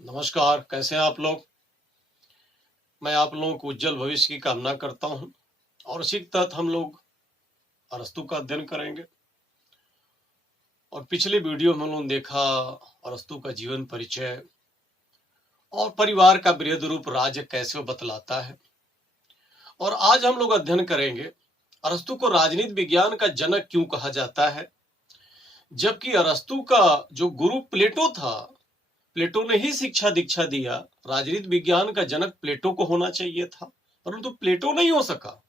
नमस्कार, कैसे हैं आप लोग। मैं आप लोगों को उज्जवल भविष्य की कामना करता हूं और इसी के तहत हम लोग अरस्तू का अध्ययन करेंगे। और पिछले वीडियो में हम लोगों ने देखा अरस्तू का जीवन परिचय और परिवार का बृहद रूप राज्य कैसे वो बतलाता है। और आज हम लोग अध्ययन करेंगे अरस्तू को राजनीति विज्ञान का जनक क्यों कहा जाता है, जबकि अरस्तू का जो गुरु प्लेटो था, प्लेटो ने ही शिक्षा दीक्षा दिया। राजनीति विज्ञान का जनक प्लेटो को होना चाहिए था, परंतु प्लेटो नहीं हो सका,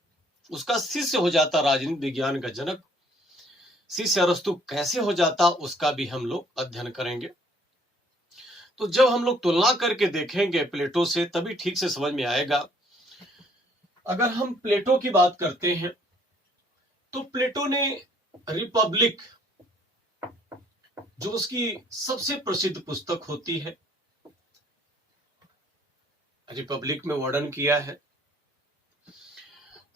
उसका शिष्य हो जाता राजनीति विज्ञान का जनक। शिष्य अरस्तु कैसे हो जाता उसका भी हम लोग अध्ययन करेंगे। तो जब हम लोग तुलना करके देखेंगे प्लेटो से तभी ठीक से समझ में आएगा। अगर हम प्लेटो की बात करते हैं तो प्लेटो ने रिपब्लिक, जो उसकी सबसे प्रसिद्ध पुस्तक होती है, रिपब्लिक में वर्णन किया है।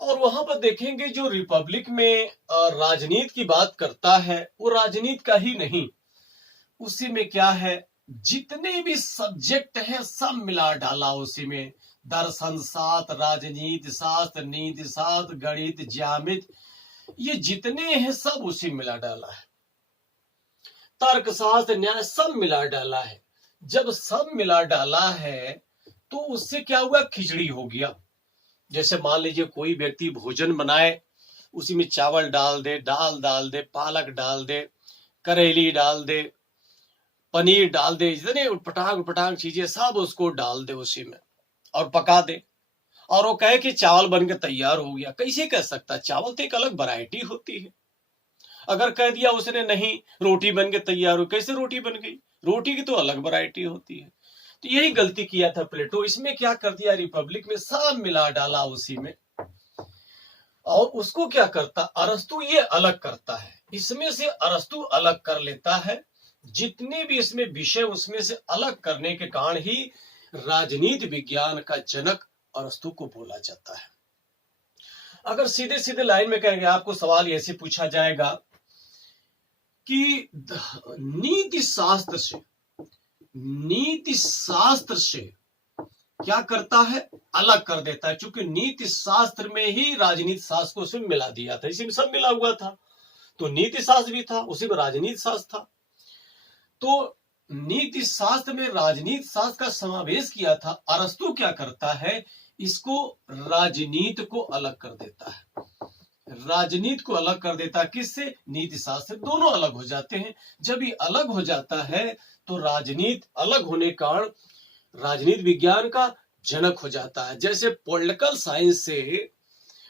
और वहां पर देखेंगे जो रिपब्लिक में राजनीति की बात करता है वो राजनीति का ही नहीं, उसी में क्या है, जितने भी सब्जेक्ट हैं सब मिला डाला उसी में। दर्शन शास्त्र, राजनीति शास्त्र, नीति शास्त्र, गणित, ज्यामिति, ये जितने हैं सब उसी मिला डाला है। तर्क शास्त्र, न्याय, सब मिला डाला है। जब सब मिला डाला है तो उससे क्या हुआ, खिचड़ी हो गया। जैसे मान लीजिए कोई व्यक्ति भोजन बनाए, उसी में चावल डाल दे, दाल डाल दे, पालक डाल दे, करेली डाल दे, पनीर डाल दे, जितने उटपटांग उटपटांग चीजें सब उसको डाल दे उसी में और पका दे, और वो कहे कि चावल बन के तैयार हो गया। कैसे कह सकता, चावल तो एक अलग वैरायटी होती है। अगर कह दिया उसने नहीं रोटी बन के तैयार हो, कैसे रोटी बन गई, रोटी की तो अलग वैरायटी होती है। तो यही गलती किया था प्लेटो। इसमें क्या कर दिया, रिपब्लिक में सब मिला डाला उसी में। और उसको क्या करता अरस्तु, ये अलग करता है, इसमें से अरस्तु अलग कर लेता है। जितने भी इसमें विषय उसमें से अलग करने के कारण ही राजनीति विज्ञान का जनक अरस्तु को बोला जाता है। अगर सीधे सीधे लाइन में कहेंगे, आपको सवाल ऐसे पूछा जाएगा कि नीति शास्त्र से क्या करता है, अलग कर देता है। क्योंकि नीति शास्त्र में ही राजनीति शास्त्र को उसमें मिला दिया था, इसी में सब मिला हुआ था। तो नीति शास्त्र भी था, उसी में राजनीति शास्त्र था। तो नीति शास्त्र में राजनीति शास्त्र का समावेश किया था। अरस्तु क्या करता है, इसको राजनीति को अलग कर देता है। राजनीति को अलग कर देता है किससे, नीति शास्त्र, दोनों अलग हो जाते हैं। जब ये अलग हो जाता है तो राजनीति अलग होने के कारण राजनीति विज्ञान का जनक हो जाता है। जैसे पॉलिटिकल साइंस से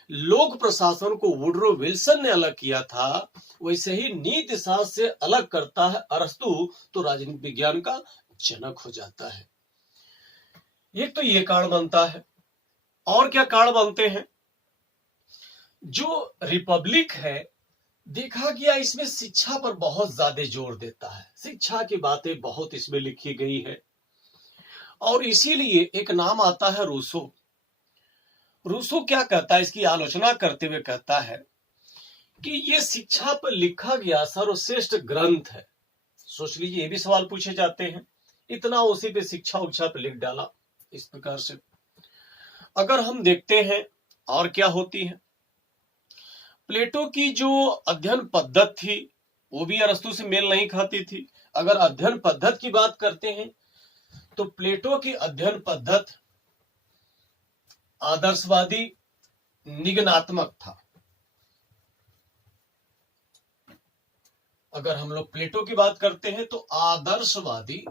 लोक प्रशासन को वुडरो विल्सन ने अलग किया था, वैसे ही नीति शास्त्र से अलग करता है अरस्तु, तो राजनीति विज्ञान का जनक हो जाता है। एक तो ये कारण बनता है। और क्या कारण बनते हैं, जो रिपब्लिक है देखा गया इसमें शिक्षा पर बहुत ज्यादा जोर देता है। शिक्षा की बातें बहुत इसमें लिखी गई है। और इसीलिए एक नाम आता है रूसो। रूसो क्या कहता है, इसकी आलोचना करते हुए कहता है कि ये शिक्षा पर लिखा गया सर्वश्रेष्ठ ग्रंथ है। सोच लीजिए, ये भी सवाल पूछे जाते हैं, इतना उसी पे शिक्षा उच्छा पे लिख डाला इस प्रकार से। अगर हम देखते हैं और क्या होती है, प्लेटो की जो अध्ययन पद्धति थी वो भी अरस्तु से मेल नहीं खाती थी। अगर अध्ययन पद्धति की बात करते हैं तो प्लेटो की अध्ययन पद्धति आदर्शवादी निगनात्मक था। अगर हम लोग प्लेटो की बात करते हैं तो आदर्शवादी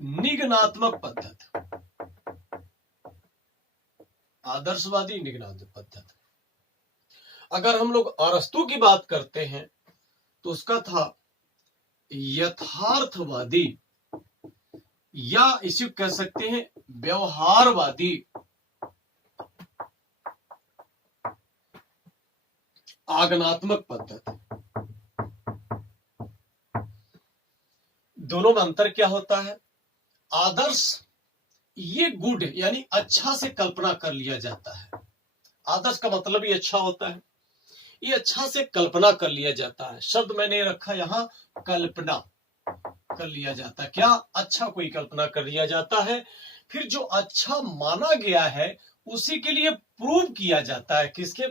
निगनात्मक पद्धति, आदर्शवादी निगनात्मक पद्धति। अगर हम लोग अरस्तु की बात करते हैं तो उसका था यथार्थवादी, या इसे कह सकते हैं व्यवहारवादी आगमनात्मक पद्धति। दोनों में अंतर क्या होता है, आदर्श ये गुड यानी अच्छा से कल्पना कर लिया जाता है। आदर्श का मतलब ही अच्छा होता है, ये अच्छा से कल्पना कर लिया जाता है। शब्द मैंने रखा यहां कल्पना, कर लिया जाता है। क्या? अच्छा कोई कल्पना कर लिया जाता है, फिर जो अच्छा माना गया है उसी के लिए प्रूव किया जाता है। किसके?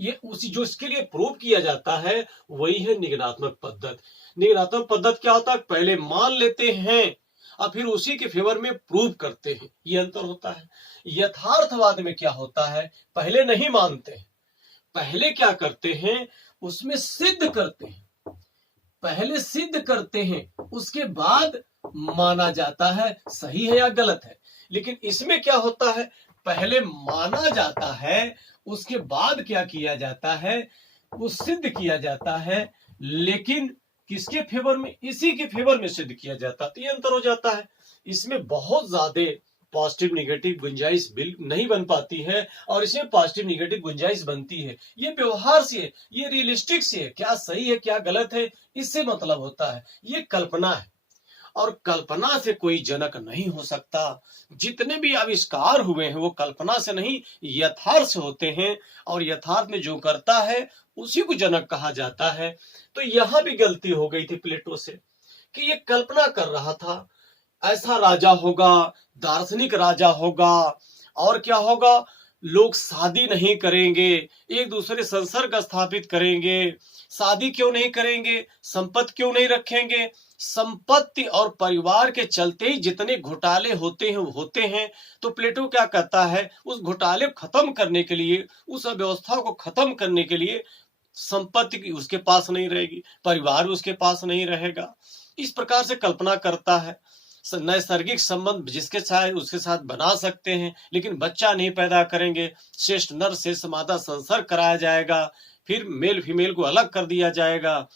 ये उसी जो इसके लिए प्रूव किया जाता है वही है निगनात्मक पद्धत। निगनात्मक पद्धत क्या होता है? पहले मान लेते हैं और फिर उसी के फेवर में प्रूव करते हैं, ये अंतर होता है। यथार्थवाद में क्या होता है? पहले नहीं मानते हैं, पहले क्या करते हैं? उसमें सिद्ध करते हैं, पहले सिद्ध करते हैं, उसके बाद माना जाता है सही है या गलत है। लेकिन इसमें क्या होता है? पहले माना जाता है, उसके बाद क्या किया जाता है? वो सिद्ध किया जाता है, लेकिन किसके फेवर में? इसी के फेवर में सिद्ध किया जाता है। तो ये अंतर हो जाता है। इसमें बहुत ज्यादा पॉजिटिव निगेटिव गुंजाइश नहीं बन पाती है, और इसमें पॉजिटिव निगेटिव गुंजाइश बनती है। ये व्यवहार से है, ये रियलिस्टिक से है, क्या सही है क्या गलत है इससे मतलब होता है। ये कल्पना है, और कल्पना से कोई जनक नहीं हो सकता। जितने भी आविष्कार हुए हैं वो कल्पना से नहीं, यथार्थ से होते हैं, और यथार्थ में जो करता है उसी को जनक कहा जाता है। तो यहां भी गलती हो गई थी प्लेटो से कि ये कल्पना कर रहा था ऐसा राजा होगा, दार्शनिक राजा होगा, और क्या होगा? लोग शादी नहीं करेंगे, एक दूसरे संसर्ग स्थापित करेंगे। शादी क्यों नहीं करेंगे? संपत्ति क्यों नहीं रखेंगे? संपत्ति और परिवार के चलते ही जितने घोटाले होते हैं वो होते हैं। तो प्लेटो क्या कहता है? उस घोटाले को खत्म करने के लिए, उस अव्यवस्था को खत्म करने के लिए संपत्ति उसके पास नहीं रहेगी, परिवार उसके पास नहीं रहेगा। इस प्रकार से कल्पना करता है। नैसर्गिक संबंध जिसके चाहे उसके साथ बना सकते हैं, लेकिन बच्चा नहीं पैदा करेंगे। श्रेष्ठ नर श्रेष्ठ मादा संसर्ग कराया जाएगा, फिर मेल फीमेल को अलग कर दिया जाएगा।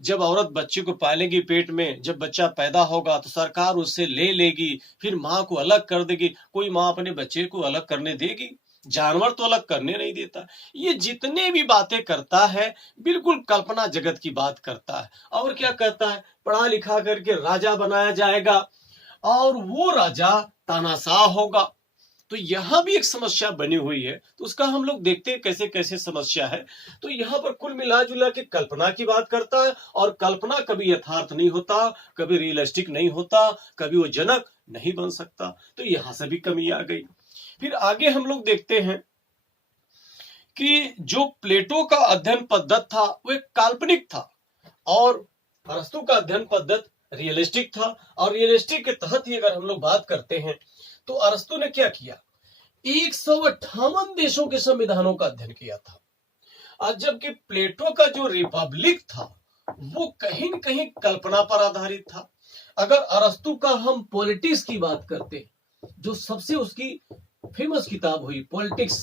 जब औरत बच्चे को पालेगी पेट में, जब बच्चा पैदा होगा तो सरकार उससे ले लेगी, फिर माँ को अलग कर देगी। कोई माँ अपने बच्चे को अलग करने देगी? जानवर तो अलग करने नहीं देता। ये जितने भी बातें करता है बिल्कुल कल्पना जगत की बात करता है। और क्या कहता है? पढ़ा लिखा करके राजा बनाया जाएगा, और वो राजा तानाशाह होगा। तो यहां भी एक समस्या बनी हुई है, तो उसका हम लोग देखते हैं कैसे कैसे समस्या है। तो यहाँ पर कुल मिला जुला के कल्पना की बात करता है, और कल्पना कभी यथार्थ नहीं होता, कभी रियलिस्टिक नहीं होता, कभी वो जनक नहीं बन सकता। तो यहां से भी कमी आ गई। फिर आगे हम लोग देखते हैं कि जो प्लेटो का अध्ययन पद्धत था वो एक काल्पनिक था, और अरस्तु का अध्ययन पद्धत रियलिस्टिक था। और रियलिस्टिक के तहत ही अगर हम लोग बात करते हैं तो अरस्तु ने क्या किया? 158 देशों के संविधानों का अध्ययन किया था, और जबकि प्लेटो का जो रिपब्लिक था वो कहीं न कहीं कल्पना पर आधारित था। अगर अरस्तु का हम पॉलिटिक्स की बात करते, जो सबसे उसकी फेमस किताब हुई पॉलिटिक्स,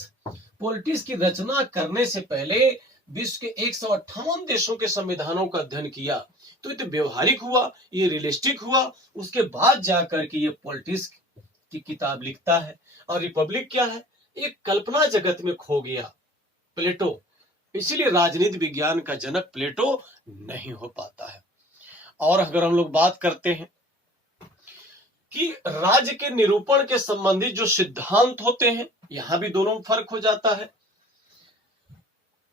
पॉलिटिक्स की रचना करने से पहले विश्व के 158 देशों के संविधानों का अध्ययन किया। तो ये तो व्यवहारिक हुआ, ये रियलिस्टिक हुआ। उसके बाद जाकर के ये पॉलिटिक्स की किताब लिखता है। और रिपब्लिक क्या है? एक कल्पना जगत में खो गया प्लेटो, इसीलिए राजनीति विज्ञान का जनक प्लेटो नहीं हो पाता है। और अगर हम लोग बात करते हैं कि राज्य के निरूपण के संबंधित जो सिद्धांत होते हैं, यहां भी दोनों में फर्क हो जाता है।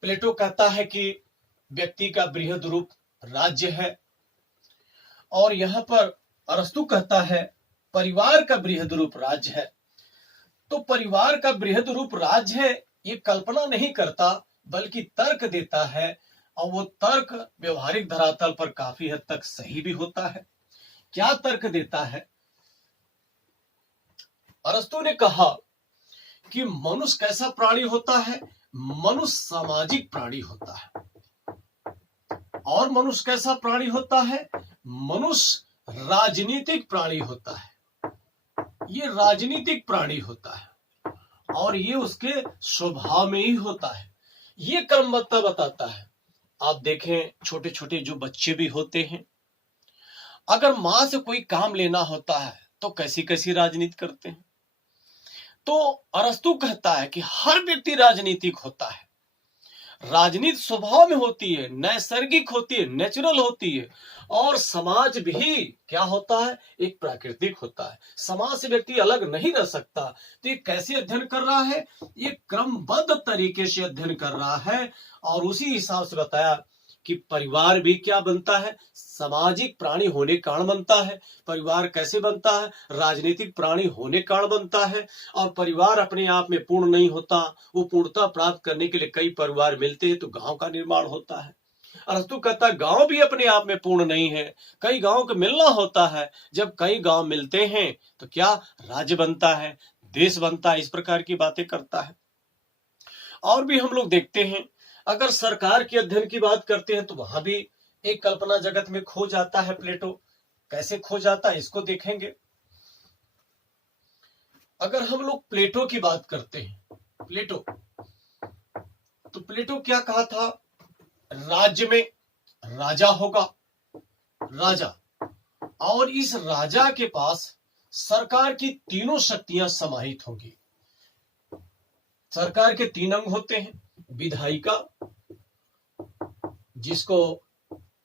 प्लेटो कहता है कि व्यक्ति का बृहद रूप राज्य है, और यहां पर अरस्तु कहता है परिवार का बृहद रूप राज्य है। तो परिवार का बृहद रूप राज्य है, ये कल्पना नहीं करता बल्कि तर्क देता है, और वो तर्क व्यवहारिक धरातल पर काफी हद तक सही भी होता है। क्या तर्क देता है? अरस्तु ने कहा कि मनुष्य कैसा प्राणी होता है? मनुष्य सामाजिक प्राणी होता है। और मनुष्य कैसा प्राणी होता है? मनुष्य राजनीतिक प्राणी होता है। ये राजनीतिक प्राणी होता है, और ये उसके स्वभाव में ही होता है। ये क्रमबद्धता बताता है। आप देखें छोटे छोटे जो बच्चे भी होते हैं, अगर मां से कोई काम लेना होता है तो कैसी कैसी राजनीति करते हैं। तो अरस्तु कहता है कि हर व्यक्ति राजनीतिक होता है। राजनीति स्वभाव में होती है, नैसर्गिक होती है, नेचुरल होती है। और समाज भी क्या होता है? एक प्राकृतिक होता है। समाज से व्यक्ति अलग नहीं रह सकता। तो ये कैसे अध्ययन कर रहा है? ये क्रमबद्ध तरीके से अध्ययन कर रहा है, और उसी हिसाब से बताया कि परिवार भी क्या बनता है, सामाजिक प्राणी होने के कारण बनता है। परिवार कैसे बनता है, राजनीतिक प्राणी होने के कारण बनता है। और परिवार अपने आप में पूर्ण नहीं होता, वो पूर्णता प्राप्त करने के लिए कई परिवार मिलते हैं तो गांव का निर्माण होता है। अरस्तु कहता है गांव भी अपने आप में पूर्ण नहीं है, कई गांव का मिलना होता है। जब कई गांव मिलते हैं तो क्या राज्य बनता है, देश बनता है। इस प्रकार की बातें करता है। और भी हम लोग देखते हैं, अगर सरकार के अध्ययन की बात करते हैं तो वहां भी एक कल्पना जगत में खो जाता है प्लेटो। कैसे खो जाता है इसको देखेंगे। अगर हम लोग प्लेटो की बात करते हैं, प्लेटो, तो प्लेटो क्या कहा था, राज्य में राजा होगा, राजा, और इस राजा के पास सरकार की तीनों शक्तियां समाहित होंगी। सरकार के तीन अंग होते हैं, विधायिका जिसको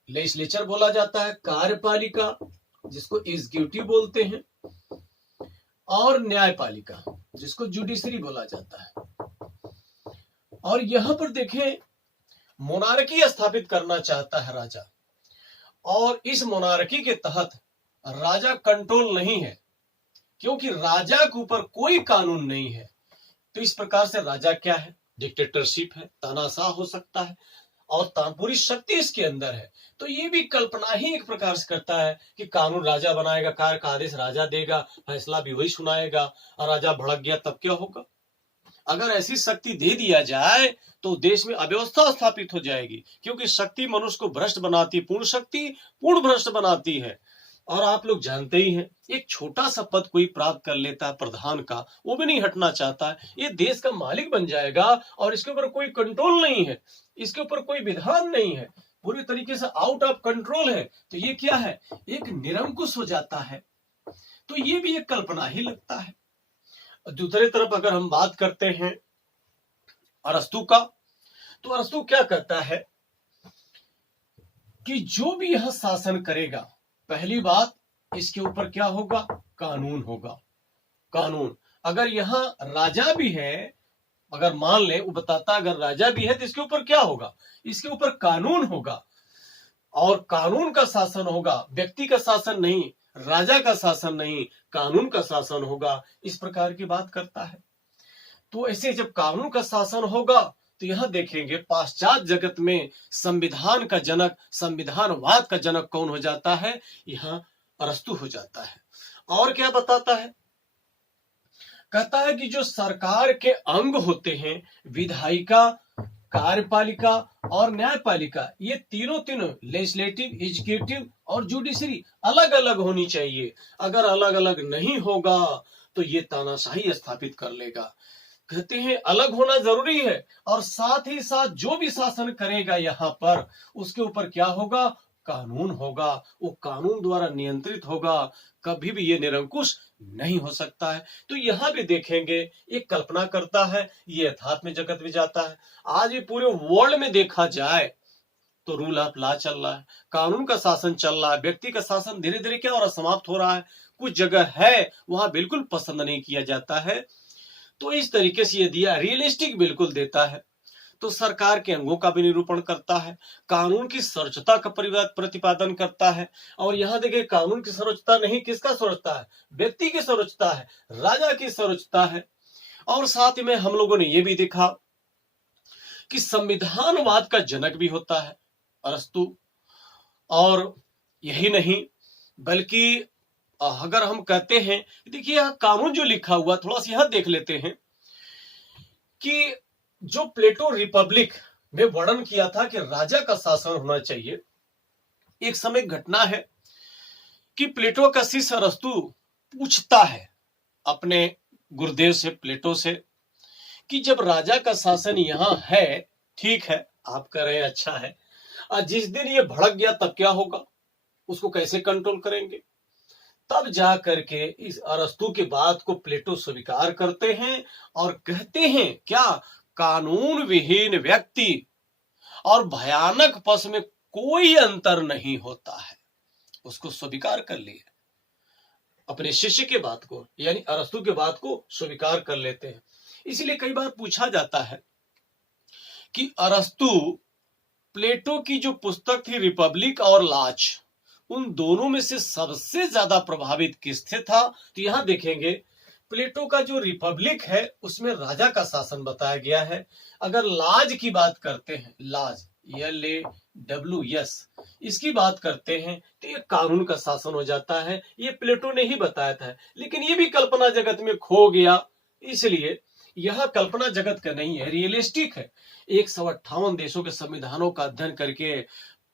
लेजिस्लेचर बोला जाता है, कार्यपालिका जिसको एग्जीक्यूटिव बोलते हैं, और न्यायपालिका जिसको जुडिशरी बोला जाता है। और यहां पर देखें, मोनार्की स्थापित करना चाहता है राजा, और इस मोनार्की के तहत राजा कंट्रोल नहीं है, क्योंकि राजा के ऊपर कोई कानून नहीं है। तो इस प्रकार से राजा क्या है, डिक्टेटरशिप है, तानाशाह हो सकता है, और पूरी शक्ति इसके अंदर है। तो ये भी कल्पना ही एक प्रकार से करता है कि कानून राजा बनाएगा, कार्य का आदेश राजा देगा, फैसला भी वही सुनाएगा, और राजा भड़क गया तब क्या होगा। अगर ऐसी शक्ति दे दिया जाए तो देश में अव्यवस्था स्थापित हो जाएगी, क्योंकि शक्ति मनुष्य को भ्रष्ट बनाती, पूर्ण शक्ति पूर्ण भ्रष्ट बनाती है। और आप लोग जानते ही हैं, एक छोटा सा पद कोई प्राप्त कर लेता है प्रधान का, वो भी नहीं हटना चाहता है, ये देश का मालिक बन जाएगा और इसके ऊपर कोई कंट्रोल नहीं है, इसके ऊपर कोई विधान नहीं है, पूरी तरीके से आउट ऑफ कंट्रोल है। तो ये क्या है, एक निरंकुश हो जाता है। तो ये भी एक कल्पना ही लगता है। दूसरी तरफ अगर हम बात करते हैं अरस्तु का, तो अरस्तु क्या कहता है कि जो भी यह शासन करेगा, पहली बात इसके ऊपर क्या होगा, कानून होगा। कानून, अगर यहां राजा भी है, अगर मान ले, वो बताता अगर राजा भी है तो इसके ऊपर क्या होगा, इसके ऊपर कानून होगा, और कानून का शासन होगा, व्यक्ति का शासन नहीं, राजा का शासन नहीं, कानून का शासन होगा। इस प्रकार की बात करता है। तो ऐसे जब कानून का शासन होगा तो यहां देखेंगे पाश्चात्य जगत में संविधान का जनक, संविधानवाद का जनक कौन हो जाता है, यहां अरस्तु हो जाता है। और क्या बताता है, कहता है कि जो सरकार के अंग होते हैं, विधायिका, कार्यपालिका और न्यायपालिका, ये तीनों लेजिस्लेटिव, एग्जीक्यूटिव और जुडिशरी अलग अलग होनी चाहिए। अगर अलग अलग नहीं होगा तो ये तानाशाही स्थापित कर लेगा। कहते हैं अलग होना जरूरी है, और साथ ही साथ जो भी शासन करेगा यहाँ पर, उसके ऊपर क्या होगा, कानून होगा, वो कानून द्वारा नियंत्रित होगा, कभी भी ये निरंकुश नहीं हो सकता है। तो यहां भी देखेंगे एक कल्पना करता है, ये यथार्थ में जगत में जाता है। आज ये पूरे वर्ल्ड में देखा जाए तो रूल ऑफ लॉ चल रहा है, कानून का शासन चल रहा है, व्यक्ति का शासन धीरे धीरे क्या हो रहा है, समाप्त हो रहा है। कुछ जगह है वहां बिल्कुल पसंद नहीं किया जाता है। तो इस तरीके से ये दिया, रियलिस्टिक बिल्कुल देता है। तो सरकार के अंगों का भी निरूपण करता है, कानून की सर्वोच्चता का प्रतिपादन करता है। और यहां देखिए कानून की सर्वोच्चता नहीं, किसका सर्वोच्चता है, व्यक्ति की सर्वोच्चता है, राजा की सर्वोच्चता है। और साथ में हम लोगों ने यह भी देखा कि संविधानवाद का जनक भी होता है अरस्तु। और यही नहीं बल्कि अगर हम कहते हैं, देखिए यह कानून जो लिखा हुआ, थोड़ा सा यहां देख लेते हैं कि जो प्लेटो रिपब्लिक में वर्णन किया था कि राजा का शासन होना चाहिए। एक समय घटना है कि प्लेटो का शिष्य अरस्तु पूछता है अपने गुरुदेव से, प्लेटो से, कि जब राजा का शासन यहां है, ठीक है आप कह रहे हैं अच्छा है, और जिस दिन ये भड़क गया तब क्या होगा, उसको कैसे कंट्रोल करेंगे। तब जा करके इस अरस्तु के बात को प्लेटो स्वीकार करते हैं और कहते हैं क्या, कानून विहीन व्यक्ति और भयानक पशु में कोई अंतर नहीं होता है। उसको स्वीकार कर लिया, अपने शिष्य के बात को, यानी अरस्तु के बात को स्वीकार कर लेते हैं। इसलिए कई बार पूछा जाता है कि अरस्तु प्लेटो की जो पुस्तक थी रिपब्लिक और लाज, उन दोनों में से सबसे ज्यादा प्रभावित किससे था? तो यहां देखेंगे प्लेटो का जो रिपब्लिक है उसमें राजा का शासन बताया गया है। अगर लाज की बात करते हैं, लाज LAWS, इसकी बात करते हैं तो ये कानून का शासन हो जाता है। ये प्लेटो ने ही बताया था, लेकिन ये भी कल्पना जगत में खो गया, इसलिए यह कल्पना जगत का नहीं है, रियलिस्टिक है। 158 देशों के संविधानों का अध्ययन करके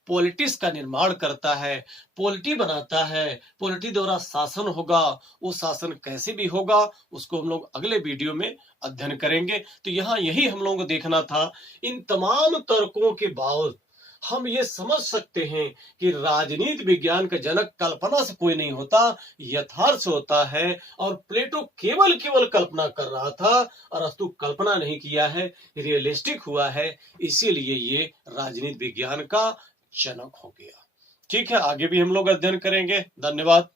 पॉलिटिक्स का निर्माण करता है, पॉलिटी बनाता है, पॉलिटी द्वारा शासन होगा। वो शासन कैसे भी होगा उसको हम लोग अगले वीडियो में अध्ययन करेंगे। तो यहाँ यही हम लोगों को देखना था। इन तमाम तर्कों के बाद हम ये समझ सकते हैं कि राजनीति विज्ञान का जनक कल्पना से कोई नहीं होता, यथार्थ से होता है। और प्लेटो केवल कल्पना कर रहा था, अरस्तु कल्पना नहीं किया है, रियलिस्टिक हुआ है, इसीलिए ये राजनीति विज्ञान का जनक हो गया। ठीक है, आगे भी हम लोग अध्ययन करेंगे। धन्यवाद।